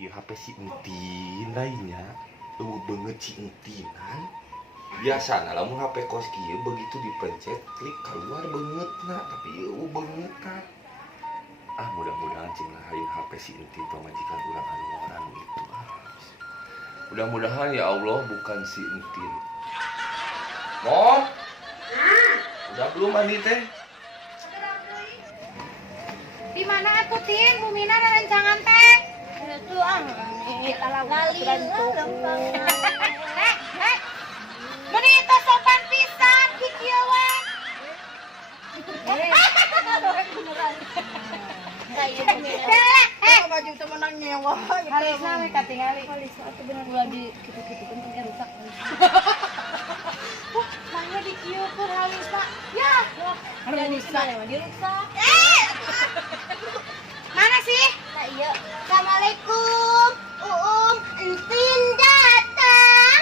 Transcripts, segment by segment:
Ieu HP si Entin lainnya eueuh beungeut si Entinan. Biasana lamun HP kos kieu begitu dipencet klik keluar beungeutna, tapi eueuh beungeutna. Mudah-mudahan cing lain HP si Entin pamajikan urang anu orang itu. Mudah-mudahan ya Allah bukan si Entin. Mom. Udah belum mandi teh? Di mana atuh Tin? Bumina ada rencangan teh. Itu ini talagali gampang. Meni itu sopan pisan di kieu we. Baju temenannya yang wah. Halisna we katingali. Halis atuh bener ulah di kitu-kitu pentingnya rusak. Mangga di kieu keur halisna. Ya, Rusak ya, dirusak. mana sih? Nah iya. Assalamualaikum. Entin datang.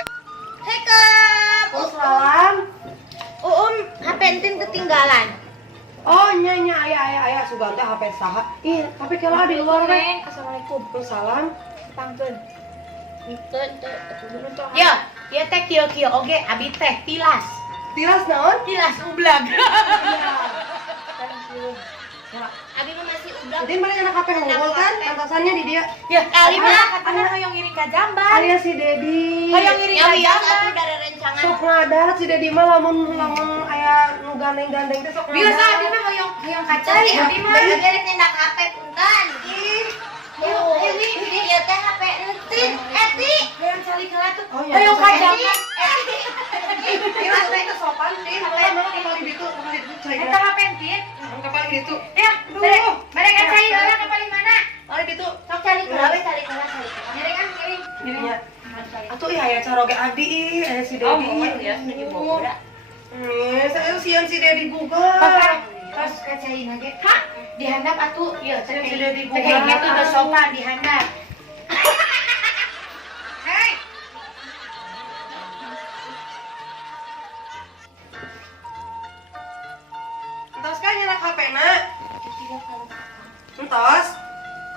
Salam. HP Entin ketinggalan. Oh nya ayah sugan teh HP saha? Ih, tapi kela di luar we. Assalamualaikum. Salam. Pangkeun. Entin teh bener teh. Yo, ieu teh kieu oge abi teh tilas. Tilas naon? Tilas ublag. Abi mah masih udah. Entin balik anak HP ngomong kan? Pantasannya di dia. Ya, kali mah katanya hoyong ngiring ka Jamban. Alias si Dedi. Hoyong ngiring ka Ya Jamban. aku dari rencangan. Sok ngadat si Dedi mah lamun aya nu gandeng-gandeng teh sok ngadat. Biasa abi mah hoyong kacari abi mah. Beres nyendak HP punten. Ini dia teh HP Entin. Eti. Hoyong cali kala tuh. Oh, iya. Hoyong ka Jamban. Tilas teh itu sopan Tin. Mana kepali ditu cai. Eta HP Entin. Kepali ditu. Ya, bare kan cai heula ka paling mana? Kepali ditu. Sok cali kala we cali kala. Ngiring kan ngiring. Nya. Atuh ih aya caroge adi ih, aya si Dedi. Saya sian si Dedi gugat. Pas ka cai nage. Hah? Dihandap atuh. Ieu Si cek Dedi cek gugat. gitu udah sopan dihandap. Hei. Entos kan nyenak HP-na. Entos.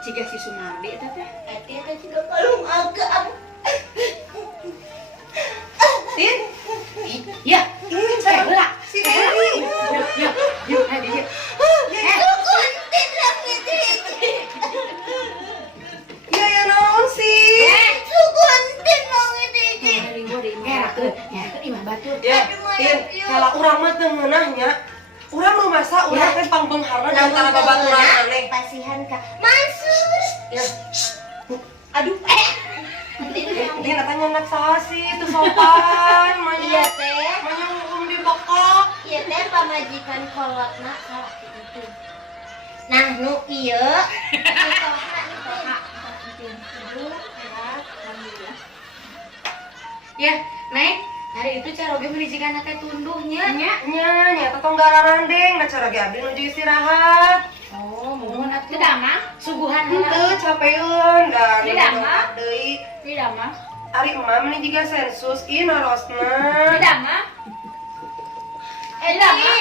Jika si Sumardi eta teh. Eti teh juga kalung agak. Tin. Ya, saya heula. Si Dedi. Yuk, hadi yuk. Aku Entin lagi di. Iya ya naon sih? Suku Entin mau di. Imah batur. Ya, Tin, kalau urang mah teu ngeunahnya. Urang mah masa urang teh pangbeungharna di antara babaturan aneh. Pasihan Kak. Mansus. Ya. Aduh. Tin katanya anak saha sih teu sopan. Iya Manya teh. manya ngum dibekok. Iya teh pamajikan kolotna salah itu. Nah, nu ieu. Ya, Neng, hari itu caroge menijikan teh tunduhnya. Nya. Nya tetongga rarandeng da cara ge abdi nuju istirahat. Oh, mohon atuh. Tidak mah, suguhan heula. Henteu capeun da Tidak, Mak. deui. Tidak mah. Ari emam ini juga sensus ieu narosna. Tidak mah. Tidak mah.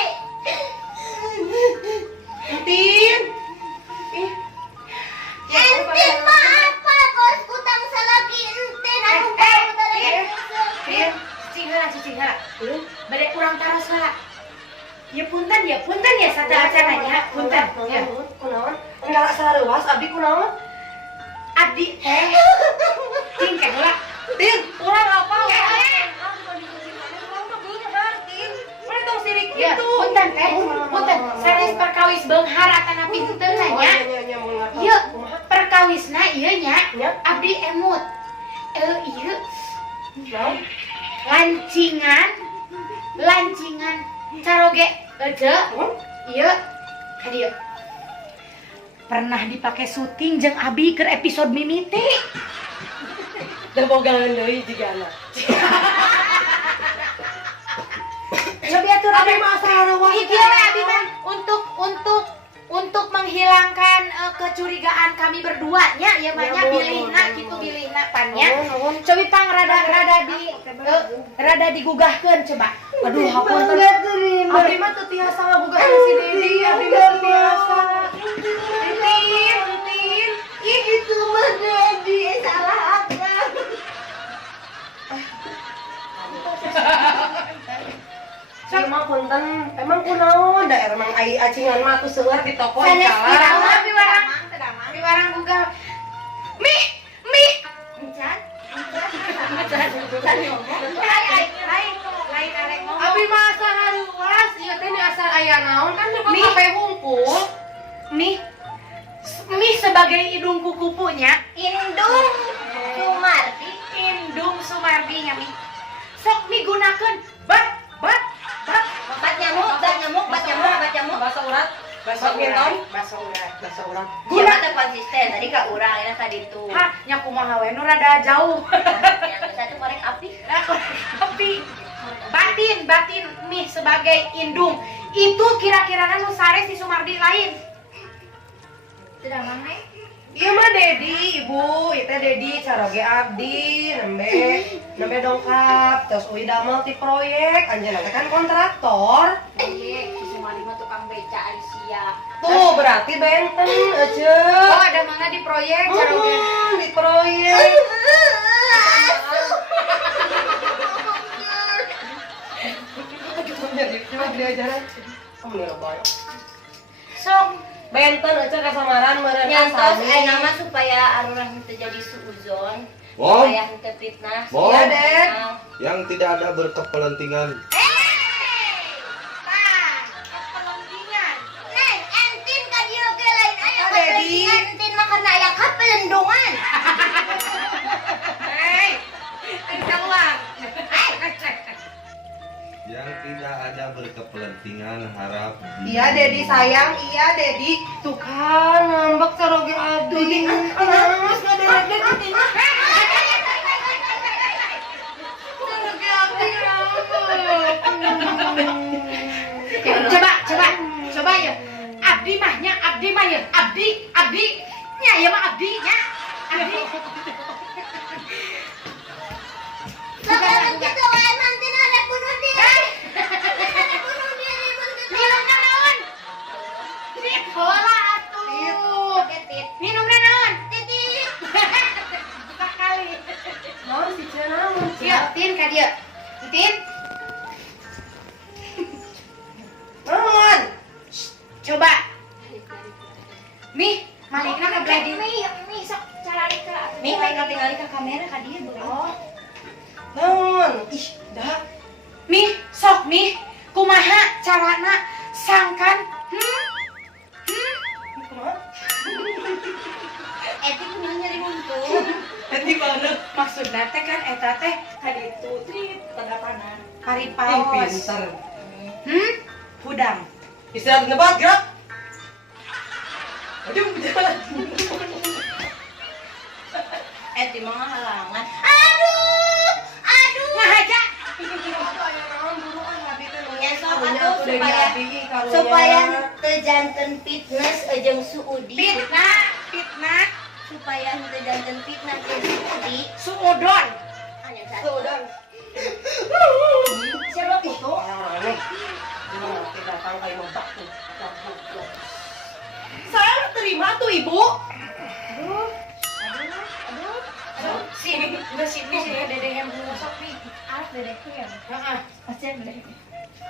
Entin. Ih. Entin mah apa? Kos utang salaki Entin aku tahu tadi. Tin, cicing heula. Bade kurang taros heula. Ya punten ya satu acaranya, punten. Ya. Kunaon? Enggak sareuwas abdi kunaon? Abdi ting ka heula. Tin, urang apa? Ya, punten teh. Punten, sanes perkawis beunghar atana pinteun nya. Ieu perkawisna ieu nya. Abdi emut. Ieu lancingan caroge ece ieu ka dieu pernah dipakai syuting jeung abi keur episode mimiti Da bogalan deui jigana. coba atur Abi mah sareuwas. ieu abi mah untuk menghilangkan kecurigaan kami berdua nya ya banyak bilihna kitu bilihna pannya coba pang rada digugahkeun coba aduh hapunten Abi mah teu tiasa ngagugah si Dedi, abi mah teu tiasa. Ih itu mah Dedi acingan mah tuh seueur di toko Sanes kalah. dirawa di warang gugal. Mi. Lain arek ngomong. Abi mah asa haluas, ieu teh nya asal aya naon kan juga Mi. kape hungkul. Mi sebagai hidung kukupunya, Indung Sumardi. indung Sumardi nya Mi. Sok Mi gunakeun bat. Bat nyamuk. Bahasa urat, Bahasa Badminton. bahasa urat. Guna teh konsisten tadi ka urang aya ka ditu. Hah, nya kumaha we nu rada jauh. Yang satu korek api. Tapi batin Mi sebagai indung itu kira-kira nu sares si Sumardi lain. Tidak mana? Iya mah Dedi, Ibu, itu Dedi caroge abdi, nembe dongkap, terus uwi damel ti proyek, anjeunna teh kan kontraktor. Iya, si Sumali mah tukang beca Aisyah. Tuh berarti benten aja. Oh, ada mana di proyek caroge? Di proyek. Coba diajaran. Kamu nih banyak. Sok Benten aja kasamaran meureun Nyantos asami. aya nama supaya arurang teu jadi suuzon. Mom, Supaya teu fitnah. Mom. Iya, Ded. yang tidak ada berkepentingan. kepentingan. Neng, entin ka dieu ge lain aya Apa, Dedi? entin mah karena aya kapelendungan. Hei, keluar. Yang tidak ada berkepentingan harap Iya Dedi sayang, iya Dedi. Tuh kan ngambek caroge abdi. Mas ngaderet intinya. Caroge abdi Coba ya. Abdi mah ya. Abdi nya ya mah abdi nya. Abdi. Sekarang kita wae mantin ada bunuh diri. Bunuh diri Minumna naon? Tit bola atuh. Ketit. Minumna naon? Titit. Sekali. Mau si Cina mau Iya, tin ka dieu. Tin, Naon? coba. Mi, malikna ka gladi. Mi sok carari ke. Mi main tinggal ke kamera ka dia begitu. Oh, Naon? Ih, dah. Mi, sok Mi. Kumaha carana sangkan? Kumaha? Eti kudu nyari untung. Tadi mana? Maksudna teh kan eta teh Kaditu trip tanggapanan. paripaos. Pinter. Hudang. Istirahat di tempat, gerak. Aduh, jalan. Eti mah halangan. Aduh. Ngahaja. Ya sok atuh supaya teu janten fitness jeung suudi. Fitnah, Supaya teu janten fitnah jeung suudi. suudon. Hanya satu. Sudah. Siapa itu? Orang-orang ini. Kita datang kayak membak tuh. Saya terima tuh ibu. Aduh. Sini, udah sini sih dede yang sok nih. Ah, dedekku ya. Acen deh.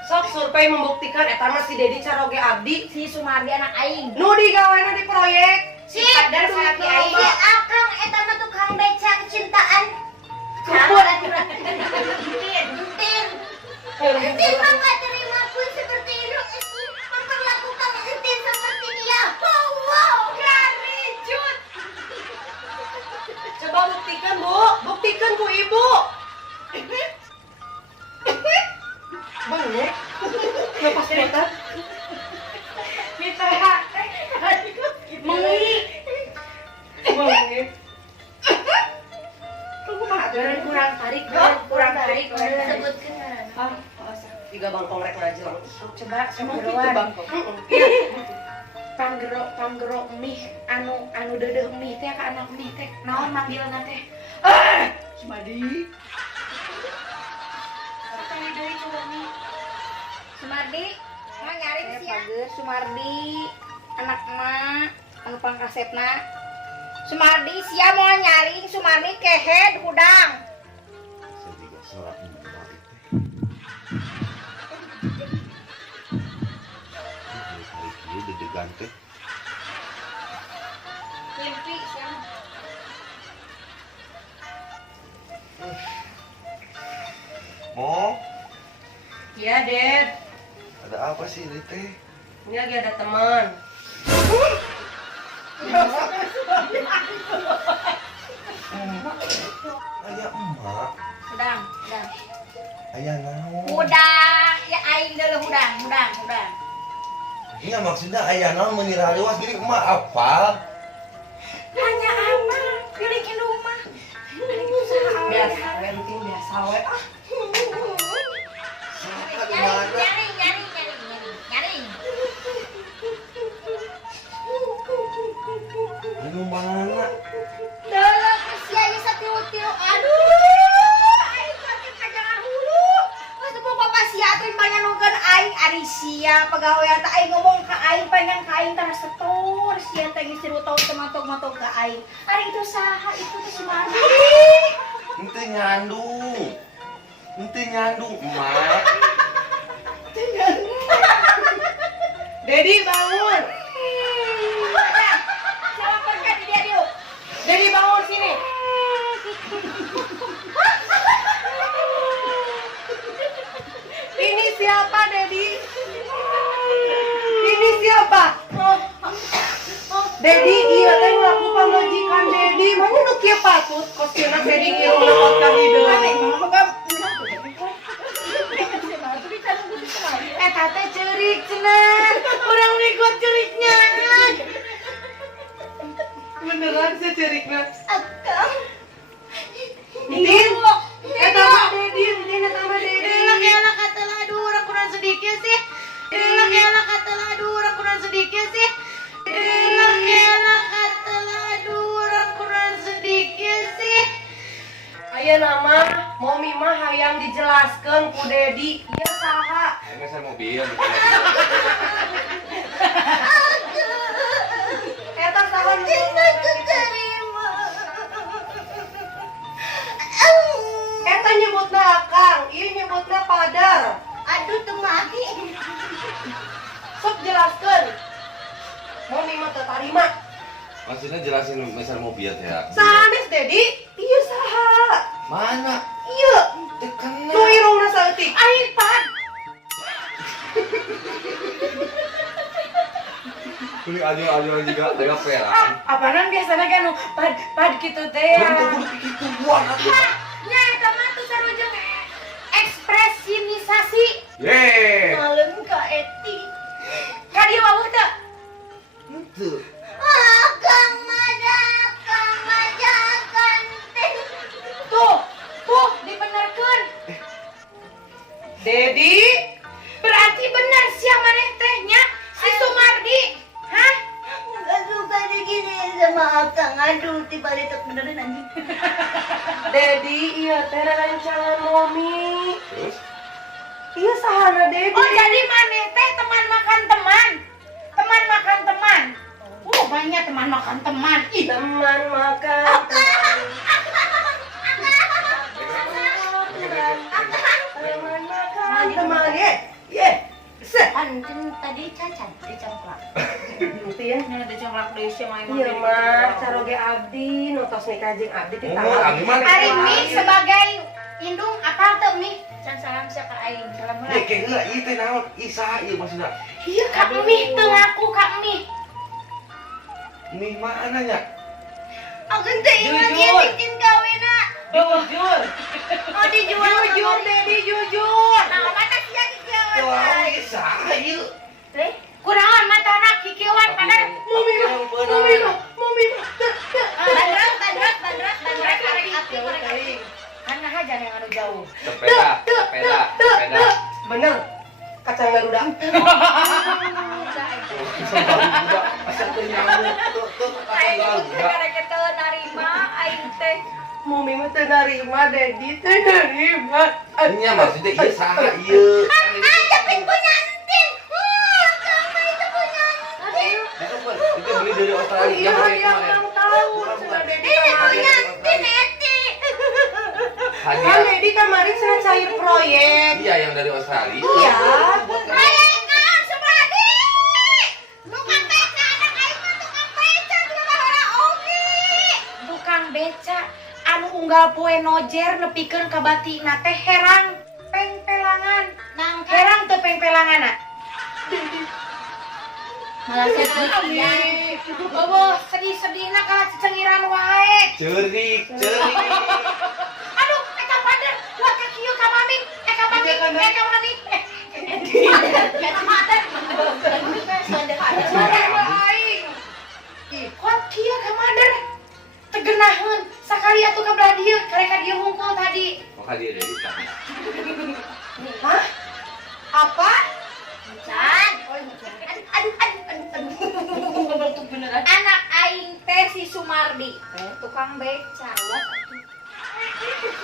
Sok survei membuktikan eta mah si Dedi caroge abdi. Si Sumardi anak aing. Nu digawena di proyek. Si sadar salaki aing. Si Akang eta mah tukang beca kecintaan. Keruput. Entin mah gak terima pun seperti itu. Memperlakukan Entin seperti dia. Wow, Garijut. Coba buktikan, Bu. Buktikan, Bu Ibu. Banyak. Lepas mata. Mitra. Mengi. Banyak. Kurang tarik, kurang tarik. sebutkan ngaran. Oh, Tiga bangkong rek ngajelang. coba Emang gitu seberuan. bangkong. Panggero mie anu deudeuh mie teh ka anak mie teh. Naon manggilna teh? Sumadi. Tadi deui coba mie. Sumardi, mah nyari sia. Sumardi, anak emak, anu pangkasepna. Sumardi sia mau nyari Sumardi kehe hudang. saya juga sholat mengenal itu. kieu dedegan teh. Mimpi siang. Mo, Iya, Ded. ada apa sih ini teh? Ini lagi ada teman. Aya emak, Udang. aya naon? Udang, ya aing dulu udang. Iya maksudnya aya naon meuni ralewas gini emak apa? Hanya apa? Pilih indung mah. Aing usaha Biasa, we penting biasa we. Ah, Saka di mana? Nyaring. Anu mana? Dalam usia ini satilu-tilu. Aduh, aing sakit aja hulu. Pas teu bapak sia teh panyanungkeun aing ari sia pagawean teh aing ngomong ka aing pengen ka aing tara setur sia teh geus 3 tahun teh matog-matog ka aing. Ari itu saha itu teh si Mardi. Ente nyandung emak. Dedi bangun. Siapa kan dia dia? Dedi bangun sini. Ini siapa, Dedi? Ini siapa? Dedi, iya teh ngaku pamajikan Dedi. Mana nu kieu patut kostina Dedi ngiru lewat ka hideung. Eta teh ceurik cenah. Urang mikot ceuriknya. Beneran sih cerikna. Akang. Entin. Eta mah Dedi, entin eta mah Dedi. Elak katalah aduh urang kurang sedikit sih. Elak katalah aduh urang kurang sedikit sih. Elak katalah aduh urang kurang sedikit sih. Aya nama Momi mah hayang dijelaskeun ku Dedi. Ieu saha? Ini saya mobil. Eta saha nu Terima. Eta nyebutna Akang, ieu nyebutna Padar. Aduh temaki. Sok jelaskeun. Momi mah teu tarima. Maksudnya jelasin misal mobil teh ya. Sanes Dedi? Ieu saha? Mana? Ieu. Tekan. Nu irungna saeutik. Aing pad. Kulit aja juga ada peran. Apaan biasanya kan nu pad kitu teh. Bentuk kudu kitu buan atuh. Nya eta mah tuh sarojeng ekspresimisasi. Ye. Malam ka Eti. Ka dieu wawuh teu? Henteu. Akang madakan majakan teh. Tuh, dibenerkeun. Dedi, Berarti bener sia maneh teh nya si Sumardi. Hah? Nggak suka diginiin sama Akang. Aduh, tiba-tiba tak benerin anjing. Dedi ieu teh rancangan Momi. Terus? Ieu sahana Dedi? Oh, jadi maneh teh teman makan teman. Teman makan teman. Banyak teman makan teman. Ih, Teman makan teman. Teman makan teman. Ye. Set. Anjing tadi cacat dicamplak. Entin. nya teh congklak deui sia mah. Ieu mah caroge abdi, nu tos nikah jeung abdi teh Oh, abdi mah Ari Mi sebagai indung apal teu Mi? Can salam sia ka aing. Salam Ye heula. kayak heula ieu teh naon? Ih saha ieu maksudna? Ieu Kak Mi teu ngaku Kak Mi. Ini mana nya? Akang teh ingat dia Jujur. bikin kawina. Jujur. Oh dijual Jujur Dedi, jujur. Nah, mata sia dijual. Tuh, ieu saha ieu? Teh, kunaon matana kikeuan padahal Momi mah. bandrek arek api korek. Kan aja yang anu jauh. Sepeda. Bener. Kacang Garuda. Asal teh nyamuk tuh Aing kata karek teu narima aing teh. Momi mah teu narima, Dedi teu narima. Nya maksudnya ieu saha ieu? Tapi punya entin. Akang mah itu punya entin. Itu beli dari Australia Iya, yang dia ulang tahun. Sudah Dedi Ini kemarin. punya entin Eti. Kan hadiah. Dedi kemarin sudah cair proyek. Iya yang dari Australia. Iya. Ayah naon Sumardi. tunggal poe nojer nepikeun ka batina teh herang pengpelangan. Nang Herang teu pengpelanganna. malah sedih. Eueuh, sedih-sedihna ka cengiran wae. Cerik. Aduh, eta pader, buat ka kieu ka mami. Ka mami. Suara aing. Kuat kieu ka mader. Tegenaheun, sakali atuh ka belah dieu, kareka dieu hungkul tadi. Maka dia dari tadi. Hah? Apa? Can. Anak aing teh si Sumardi, tukang beca.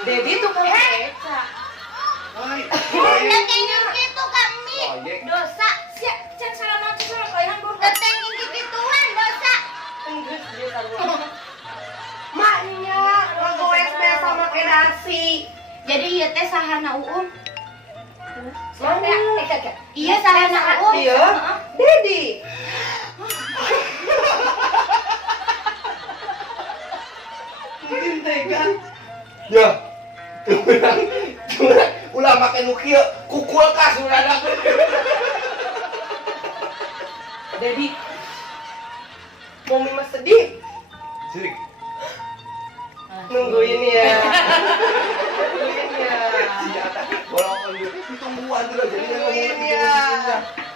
Dedi tukang beca. Tetengin gitu kami. Proyek. Dosa. Siap, can salah nanti salah kalian buru. Tetengin gituan dosa. Maknya ngegoes teh sama kedasi. Jadi ieu teh sahana Uun? Sampai Iya sahana Uun. Iya. Dedi. Tega. Ya. Curang. Ulah make nu kieu ku kulkas urang. Dedi. Momi mah sedih. Cerik. Nungguin ya. Nungguin ya. Siapa? Bolong tungguan dulu jadi Nungguin ya.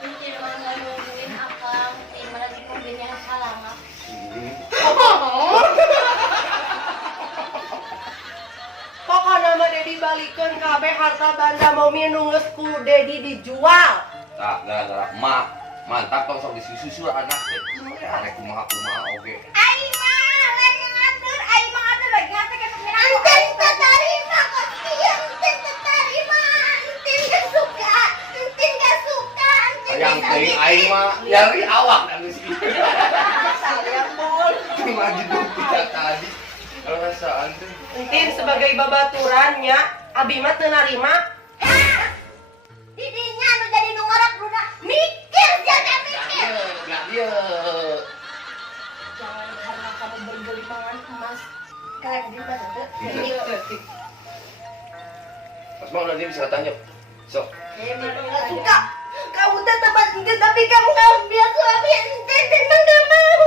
mungkin orang nggak nungguin akang, malah nungguin yang salah. Pokoknya mah Dedi balikeun kabeh harta banda momi nu geus ku Dedi dijual. Tak gara-gara emak mantap tong sok disusul anak teh. Arek kumaha oge. Aing mah lagi ngatur, aing mah ngatur lagi ngatur ke pemilik. Anten terima kok dia, anten terima, anten gak suka, anten gak suka, anten Yang teuing aing mah nyari awak dan geus kitu. Sayang bol. Cuma hidup kita tadi. Kalau rasaan teh Entin sebagai babaturannya, abi mah teu narima. didinya anu jadi nu ngorok duna mikir jangan mikir. enggak dia. Jangan karena kamu bergelimangan emas kayak di mana tuh. Pas mau dia bisa tanya. Sok. Emang nggak suka. Kamu tuh tempat tinggal tapi kamu nggak biar suami ente dan nggak mau.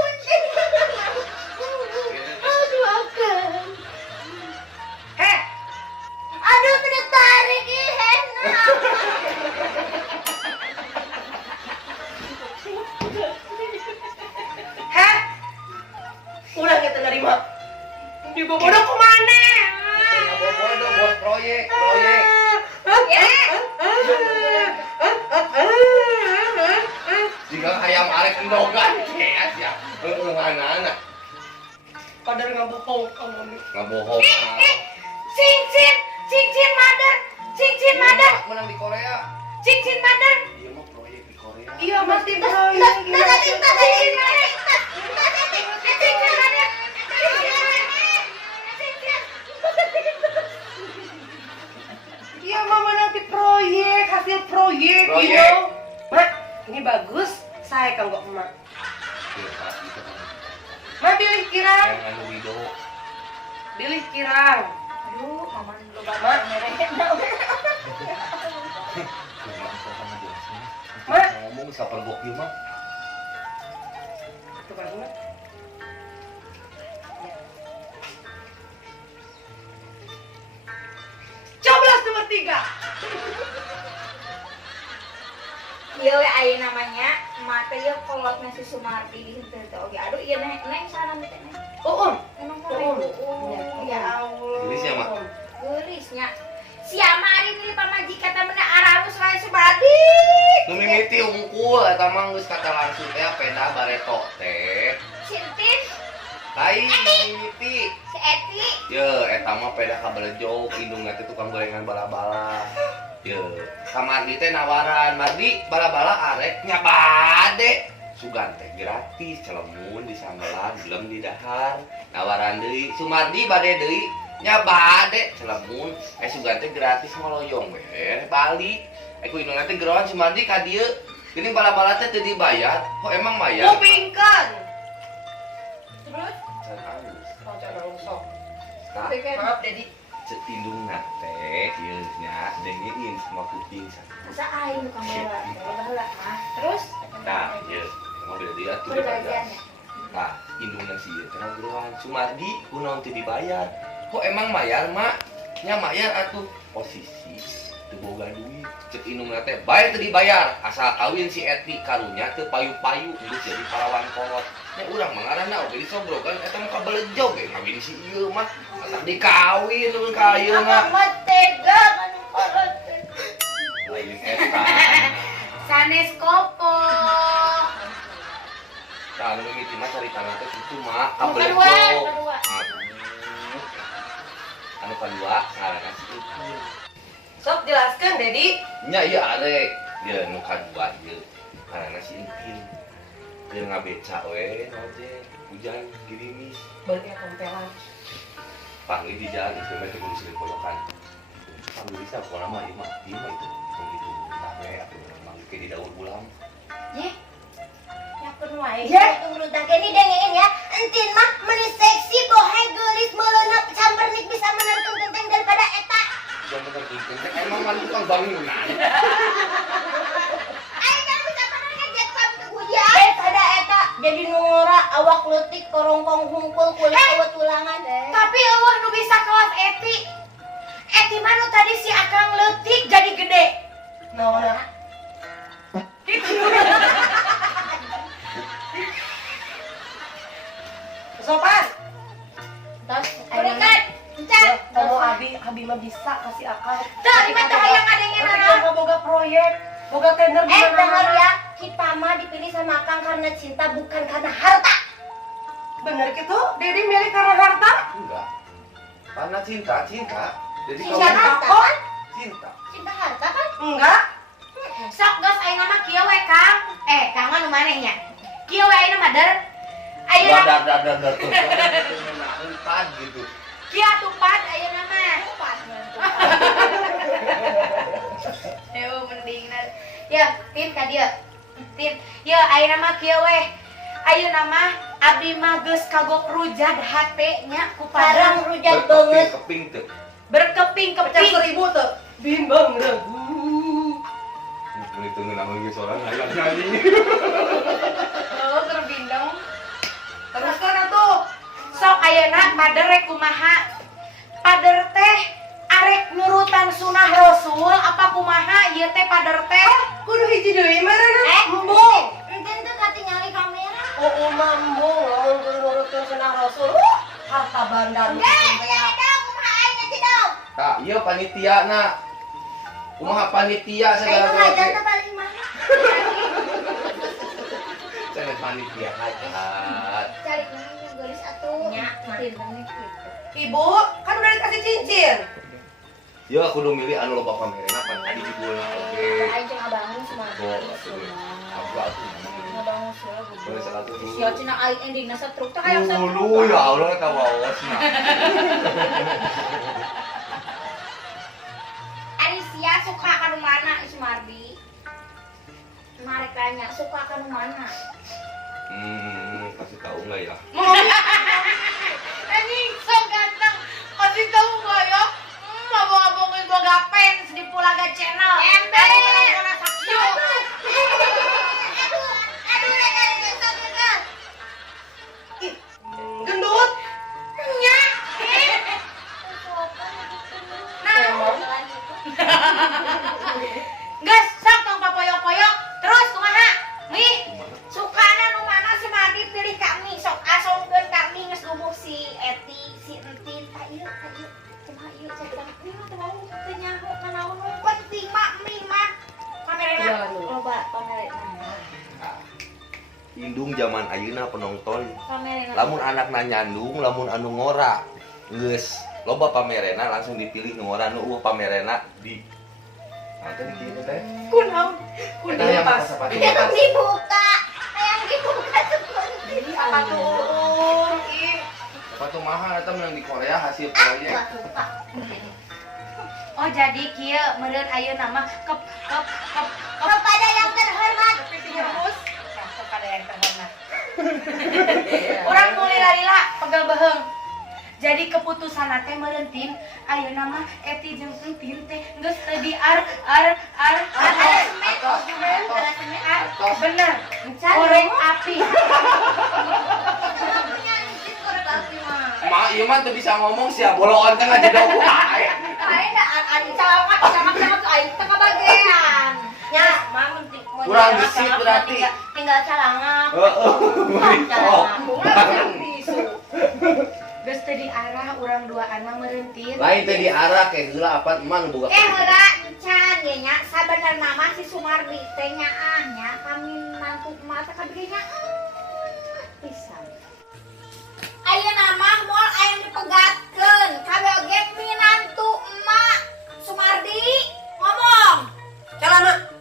Aduh akan. Heh, Aduh tertarik Hen. heh. Udah kita nerima. Dibobodo kemana? Enggak bodoh buat proyek. Jika ayam arek indogan ceas ya. Anak-anak Padahal ngabohong kamu nih. ngabohong. Cincin mader, Menang di Korea. cincin mader. Dia mau proyek di Korea. Iya mesti proyek. Iya mama nanti proyek, hasil proyek. Proyek. Iya. Mak, ini bagus. Saya kanggo emak. Iya, Pak, itu kan. Mak pilih kirang. Yang anu Wido. Pilih kirang. Aduh, mama dulu Mak, Mak. Ngomong siapa gokil mah? Tuh kan Mak. Coblos nomor 3. Iya, ayo namanya mata ya kolotnya si Sumardi di situ oke. Aduh, iya neng sana minta neng. Emang mau ya Allah. Gelis ya, Mak? Gelisnya. Si Amari milih pamajikan temennya Aramus lain Sumardi. Nu mimiti unggul eta mah geus kata langsung teh peda bareto teh. Sintin, Lain mimiti. si Eti. Ye, eta mah peda kabelejog, indungna teh tukang gorengan bala-bala. Ye, ka Mardi teh nawaran, Mardi bala-bala arek nya bade. Sugan teh gratis, celemun di sanggelan, belum di dahar. Nawaran deui, Sumardi bade deui, nya bade celemun. Sugan teh gratis ngoloyong we, balik. Ku indungna teh geroan Sumardi ka dieu. Geuning bala-bala teh teu dibayar. Oh emang bayar? Kupingkan. Terus Can aus. Oh, jangan sok. Nah, Maaf Dedi. cek indung teh ieu nya dengerin sama kuping sana. Masa aing kamera. Baheula mah. Terus Nah, ieu sama beda dia tuh kudu dibayar. gajiannya. Nah, indungna si ieu teh ngageuroan Sumardi kunaon teu dibayar. Kok emang mayar, Mak? Nya mayar atuh posisi teu boga duit. Cek indungna teh bae teu dibayar, asal kawin si Eti karunya teu payu-payu geus jadi parawan kolot. Nya urang mah ngaranna oge disogrogan eta mah kabelejog ge ngawin si ieu mah. Masa dikawin mun ka ayeuna. Mah tega kan kolot. Lain eta. Sanes kopo. Tah nu mimiti mah caritana teh kitu mah Anu kabelejog. kedua. Anu kedua ngaranna si Eti. Sok jelaskan Dedi. Nya ieu arek, ieu nu kadua ieu. Karena si Entin. Keur ngabeca we naon hujan gerimis. Balik ya kompelan. Panggil di jalan geus teh kudu sering polokan. Panggil bisa pola mah ieu mah itu begitu. Nah we aku manggil ke di daun ulang. Ye. Yapun wae. Ye. Tunggu tak ini dengerin ya. Entin mah meuli seksi bohe geulis meuleuna campernik bisa menerkeun genteng daripada eta. Jangan tergigit emang mah tukang bangunan. Aing kan bisa menerkeun jet pam teu hujan. Ada eta jadi nungora awak leutik korongkong hungkul kulit awet tulangan. Tapi eueuh nu bisa kawas Eti. Eti mah nu tadi si Akang leutik jadi gede. Naona. Sopan. Terus Berikan. encan. Kamu Abi mah bisa kasih akal. Tuh, di mata hayang adanya Nanti naon. kamu boga proyek, boga tender di Denger mana-mana. ya, kita mah dipilih sama Akang karena cinta bukan karena harta. Bener gitu? Dedi milih karena harta? Enggak. Karena cinta. Jadi Cinta kalau harta kan? cinta. Cinta harta kan? Enggak. Sok geus ayeuna mah kieu we Kang. Kang mah nu manehnya. Kieu we ayeuna mah der. Ayeuna Dar tuh. Empat gitu. kieu atuh pad ayeuna mah. Yo mendingna. Ya, Tin ka dieu. Tin. Ye ayeuna mah kieu we. Ayeuna mah abdi mah geus kagok rujad hate nya ku Parang padang rujak banget. Keping tuh. Pecah berkeping-keping. 1000 tuh. Bimbang ragu. Itu namanya seorang hayang nyanyi. Oh, terbindong. Teruskan atuh. Sok ayeuna pader rek kumaha? Pader teh arek nurutan sunah Rasul apa kumaha ieu teh pader teh? Kudu hiji deui marana. Embung. Entin tuh katingali kamera. Oh, mambung lamun kudu nurutkeun sunah Rasul. Harta bandar. Ya dong, kumaha aing aja dong. Tah, iya panitia na. Kumaha panitia Aing segala mah ngajar teh paling mana? Saya panitia hajat. Cari mana gelis atuh. Nya, Entin bener gitu. Ibu, kan udah dikasih cincin. Ya aku udah milih anu loba pamerena pan adi judulna oge. Aing jeung abangnya semua. Bo, atuh. Aku atuh. Abang usul Boleh salah tuh. sia cenah aing endingna satruk teh hayang satruk. Dulu ya Allah eta waosna. Arisia suka ka mana Sumardi? Marek tanya suka ka mana? Kasih tahu enggak ya? Anjing sok ganteng. Kasih tahu enggak ya? Ngomong-ngomongin boga fans di Pulaga Channel. Ember. Menang-menang sakio. Aduh, rekari besok kan. Gendut. Nya. Emang. Geus sok tong papoyok-poyok. Terus kumaha? Mih, sukana nu mana si Madi pilih kami. Sok asongkeun kami geus lumuh si Eti, si Entin. Ayo. Kumaha ieu cerita? Ieu teh mau teu nyaho kanaon we penting mah mih mah. Pamerena. Iya, Nu. Loba pamerena. Indung zaman ayeuna penonton. Pamerena. Lamun anak nyandung, lamun anu ngora. Geus loba pamerena langsung dipilih nu ngora nu pamerena di. Nah, tadi kieu teh. Kunaon? Eta yang pas. sepatu. Hayang dibuka. Hayang dibuka seperti. Apa tuh? Ih. Sepatu mahal eta menang di Korea hasil proyek. Lupa. Oh jadi kieu meureun ayeuna mah kep Kepada yang terhormat. terus kepada yang terhormat. Orang mulai lila pegel beheung. Jadi keputusan teh merentin ayeuna mah Eti jeung Entin teh geus teu di ar bener korek api. Ma, ieu mah teu bisa ngomong sia boloon teh ngajeda ku ae. Ayeuna ari camak aing teh kabagean. Nya, mah penting Kurang gesit berarti. tinggal calangap. Geus teu diarah urang duaan mah merentin. Lain teh diarah kayak heula apa emang boga. Heula can ge nya sabenerna mah si Sumardi teh nyaahnya kami mantu mah teh kabege pisan. Ayeuna mah moal aya dipegatkeun kabe oge minantu emak Sumardi ngomong. Calana.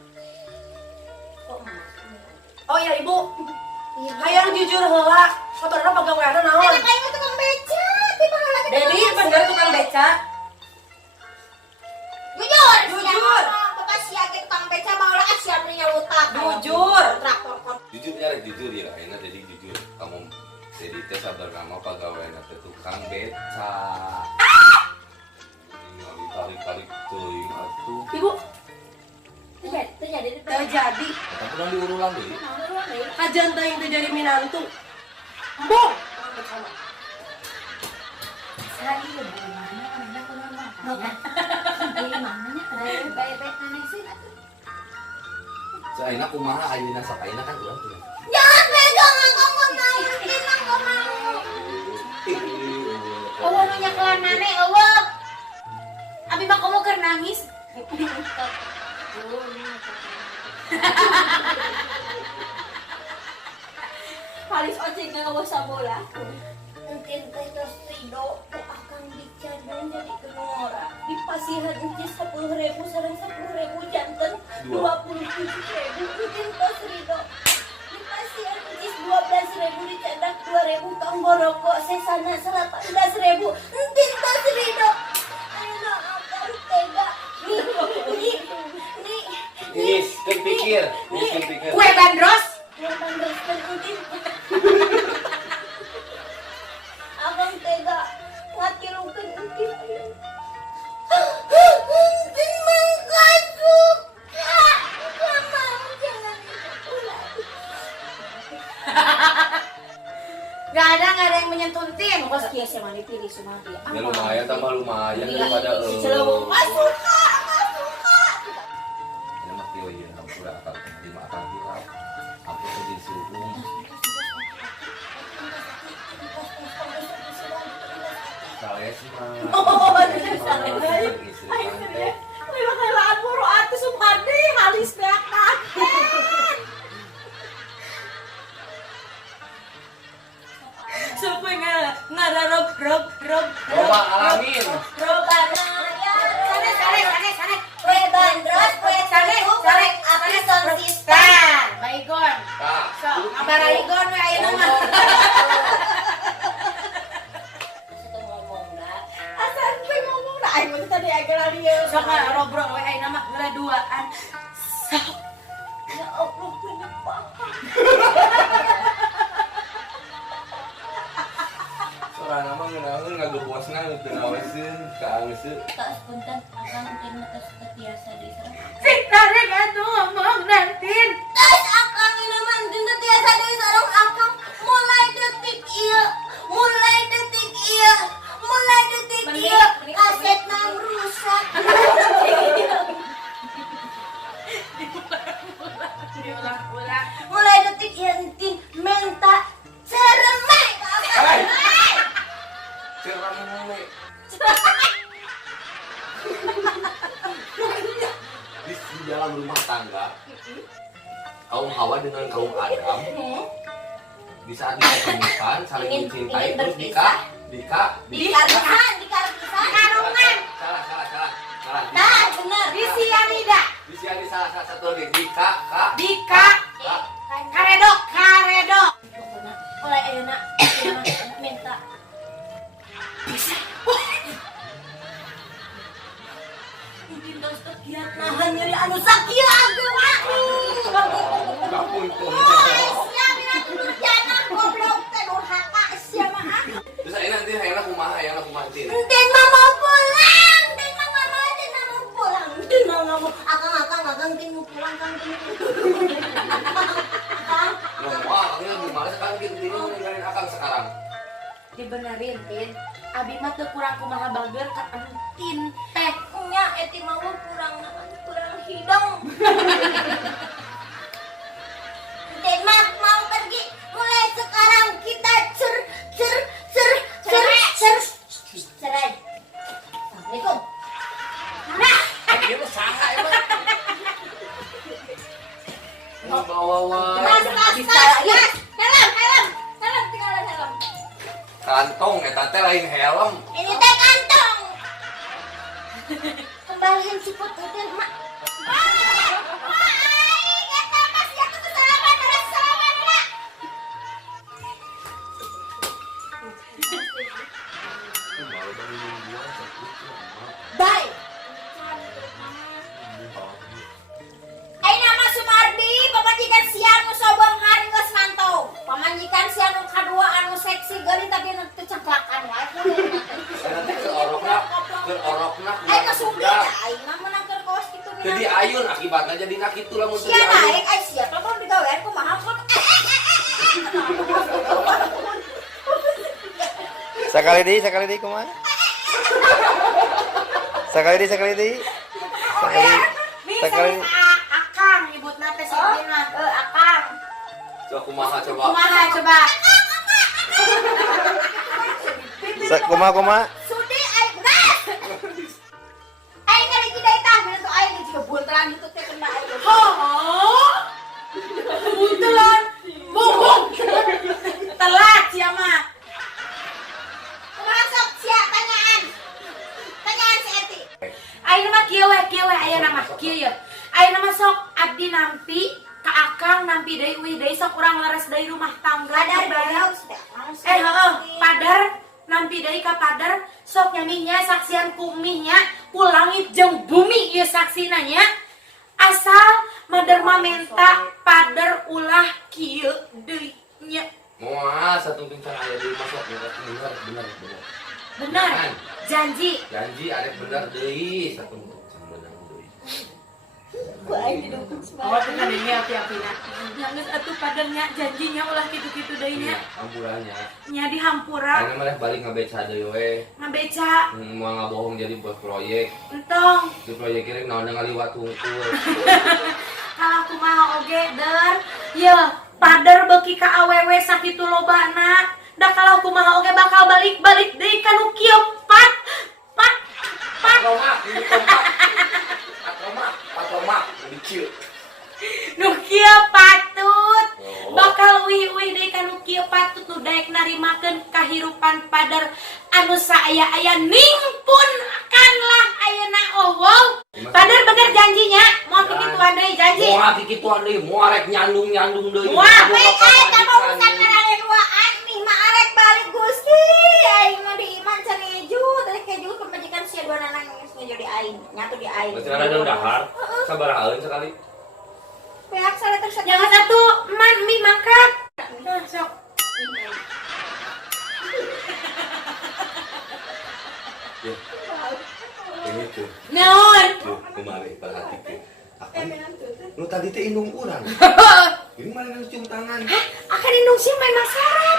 Oh iya ibu. Hayang jujur heula. Sabarna pagaweana naon? Anak aing mah tukang beca, ti mah lagi. Dedi bener tukang beca. Jujur. Jujur. Bapak sia ge tukang beca mah ulah sia beli nyalutak. Jujur. Traktor. Jujur ya, jujur ya, enak jadi jujur. Kamu jadi teh sabar nama pagaweana teh tukang beca. Ini tarik-tarik teuing atuh. Ibu, Terjadi. terjadi. Eta pernah diurulan deui. Kajan teuing teu jadi minantu. Bong. Sari ya bu mana anda kurang makan. Di mananya ada baik-baik aneh sih. Saeuna kumaha ayeuna sakaina kan urang teh. Jangan pegang ngomong naikin aku mau. Allah nu nyakelan maneh Allah. Abi mah kamu keur nangis. Halis ojek nggak usah bola. Mungkin teh terus ridho ku akan dicadang jadi kenora. Di pasihan uji 10.000 sareng 10.000 janten 27.000. Mungkin terus ridho. Di pasihan uji 12.000 dicadang 2.000 tong boroko sesana 18.000. Mungkin terus ridho. Ayeuna akan tega. Nih. Nis, pikir. Kue bandros. Abang tega ngatilukeun entin ayeuna. Entin mangkasuka. Kamang jangan ulah. Gak ada yang menyentuh Tin. Kos kieu sih mah dipilih Sumardi. Ya lumayan tambah lumayan daripada Si Celewung masuka. Ya mah kieu ieu hampura akal terima akal hirap. Aku teh disuruh. Sales mah. Istri teh. Wih, kelaan buru atuh Sumardi halis beak kaget. Supaya ngararog rog. Coba alamin. Robana ya. Sane. Kue bandros, kue cantuk, kue api konsisten. Baygon. Tah. So, abarahigon we ayeuna mah. Asal gue ngomong dah, aing mah tadi agak dia. Sok robrok we ayeuna mah ngeraduaan. Sok. Ya Allah, punya paham. Soalna mah ngeunaheun ngageposna teu naweseun ka angseun. Tak sepuntan akan mungkin atas terbiasa di sana. Sing tarik atuh ngomong nantin. Tas akang ini mantin terbiasa di sarung akang mulai detik iya kaset nam rusak. Diulang-ulang. Mulai detik iya entin menta ceremai. Hai. Cerame. Di dalam rumah tangga kaum Hawa dengan kaum Adam di saat diketemukan saling mencintai ingin terus berpisah. dikarunikan Karungan. salah Nah, bener. Di sianida. di sini salah satu lagi Dika. Karedok. Mulai ayeuna minta mungkin dos tegiat nahan nyeri anu sakit ageuna. nggak puntung Sia mina turjana goblok teh durhaka sia mah. terus ayeuna nanti hayana kumaha hayana gitu bingung ninggalin akang sekarang. Dibenerin, Tin. Abi mah teu kurang kumaha bager ka entin. Nya eti mah kurang hidung. Entin mah mau pergi. Mulai sekarang kita cerai. Assalamualaikum. Nah, Ieu mah saha emang. Bawa mas, helm, tinggalan helm. kantong eta teh lain helm. Ini teh kantong. Kembaliin si putih teh, mak. Bye. Ayeuna mah Sumardi, pamajikan si anu sobong hari geus mantau. Pamajikan si anu kadua anu seksi geuning tapi nu teu cengklakan wae. Eta teh keur orokna Ayeuna kesumbi ayeuna menang keur kaos kitu. jadi ayun akibatnya jadi nak itu lamun teu Sia diayun. naik ai sia teh mun digawean kumaha kok. Sekali di kumaha? Sekali di. Sekali. Akang nyebutna teh si Dina. Akang. Coba kumaha. Kumaha coba? Kumaha? Sudi ai gas. Ai kali kita tah bener tuh ai juga buntelan itu teh kena ai. Buntelan. Bung. Telat sia mah. Kumaha sok sia tanyaan. Tanyaan si Eti. Ayeuna mah kieu we ayeuna mah kieu ye. Ayeuna mah sok abdi nampi ka akang nampi deui uih deui sok urang leres deui rumah tangga. Padar beliau sudah. Padar nampi deui ka padar sok nyaminya saksian kumihnya ku langit jeung bumi ieu saksina nya. Asal maderma menta padar ulah kieu deui nya. Moal satu pincang aya di masuk bener. Bener. Janji. Janji arek bener deui satu pincang bener deui. Ku ai didukung Awas teh kadenya api-apina. Geus atuh padarnya janjinya ulah kitu-kitu deui nya. Ambulannya. Nya dihampura Ayeuna mah balik ngabeca deui we. ngabeca Moal ngabohong jadi buat proyek. entong. Di proyek kirim naon ngaliwat hungkul. Kalau kumaha oge der ye pader beuki ka awewe sakitu lobana da kalau kumaha oge bakal balik deui ka nu kieu pat Patromak dicil. nu kieu patut Oh. bakal uih deui ka nu kieu patut nu daek narimakeun kahirupan pader anu saaya-aya ningpunkanlah ayeuna wow. Pader bener janjinya mau kikituan deui janji. Moal kikituan deui, moal rek nyandung deui. Moal Baik ai kamu urusan karane duaan nih mah arek balik Gusti. Aing mah di iman saneju, teh keju pemajikan sia dua nanang geus ngejo di aing, nyatu di aing. Masih ada dahar, sabaraha sekali. Pihak saya tersedia. Jangan satu man mi mangkat. Nah, sok. Ya. Ini tuh, Naon? kemarin perhatikan. Lu tadi teh indung urang. Ini mana yang cium tangan? Akan indung sih main masalah.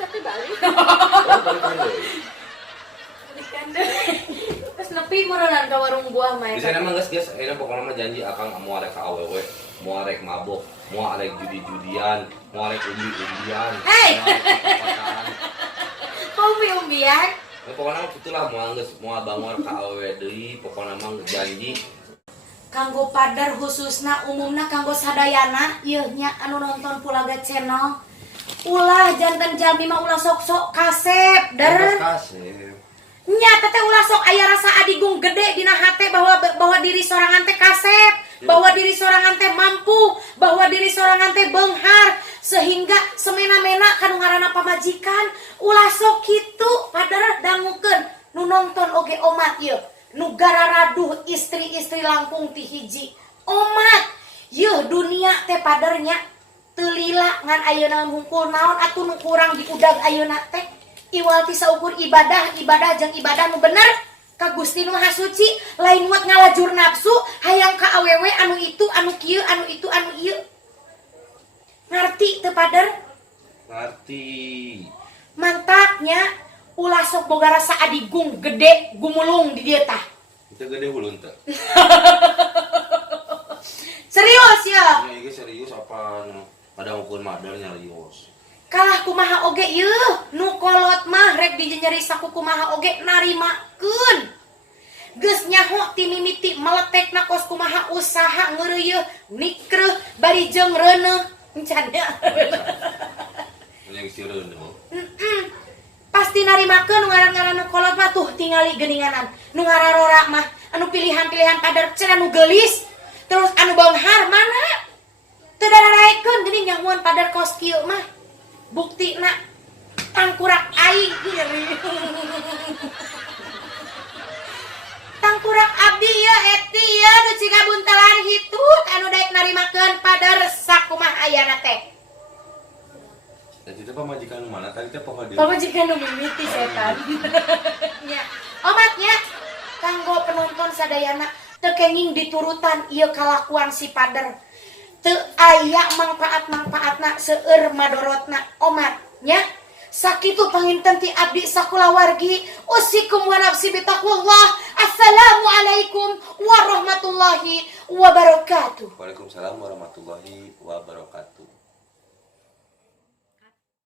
Tapi balik. Oh, balikan deui. Terus nepi meureunan ka warung buah main. Di sana mah geus ayeuna pokona mah janji akang mau arek ka awewe, mau arek mabok, mau arek judi-judian, mau arek umbi-umbian. Hey! mau arek pacaran. Umbi-umbian. Ya, pokona mah kitulah moal geus moal bangor ka awewe deui, pokona mah geus janji. Kanggo padar khususna umumna kanggo sadayana ieu nya anu nonton Pulaga Channel. Ulah janten jalmi mah ulah sok-sok kasep der. Kasih. Nya teh ulah sok aya rasa adigung gede dina hate bahwa diri sorangan teh kasep, bahwa diri sorangan teh mampu, bahwa diri sorangan teh beunghar sehingga semena-mena kanu ngaranna pamajikan ulah sok kitu padahal dangukeun nu nonton oge omat ieu nu gararaduh istri-istri langkung ti hiji omat yeuh dunia teh padernya teu lila ngan ayeuna hungkul naon atuh nu kurang diudag ayeuna teh iwal ti saukur ibadah jeung ibadah nu bener ka Gusti nu Maha Suci lain muat ngalajur nafsu hayang ka awewe anu itu anu kieu anu itu anu ieu ngarti teu pader Ngerti. Mantaknya ulah sok boga rasa adigung gede gumulung di dia tah. Kita gede ulun teh. Serius ya. Ya ieu serius apa ada ukur madar nyarios. Kalah kumaha oge yeuh nu kolot mah rek dijenyeri saku kumaha oge narimakeun. Geus nyaho ti mimiti meletekna kos kumaha usaha ngeureuyeuh nikreuh bari jeung reuneuh encannya. Yang sireun. Pasti narimakeun nu ngaran-ngaran nu kolot mah tuh tingali geuninganan. Nu ngararora mah anu pilihan-pilihan kadar cenah nu geulis. Terus anu beunghar mana? Teu dararaekeun geuning nyamuan padar kos kieu mah. Buktina tangkurak aing nyeri. Tangkurak abdi ya Eti ya nu ciga buntelan hitut anu daek narimakeun padar sakumaha ayana teh. Dan itu pamajikan mana tadi teh pamajikan. Pamajikan nu mimiti setan. Nya, omatnya kanggo penonton sadayana teu kenging diturutan ieu kalakuan si pader. Teu aya manfaat-manfaatna seueur madorotna omatnya. Sakitu panginten ti abdi sakulawargi usikum wa nafsi bitaqwallah. Assalamualaikum warahmatullahi wabarakatuh. Waalaikumsalam warahmatullahi wabarakatuh.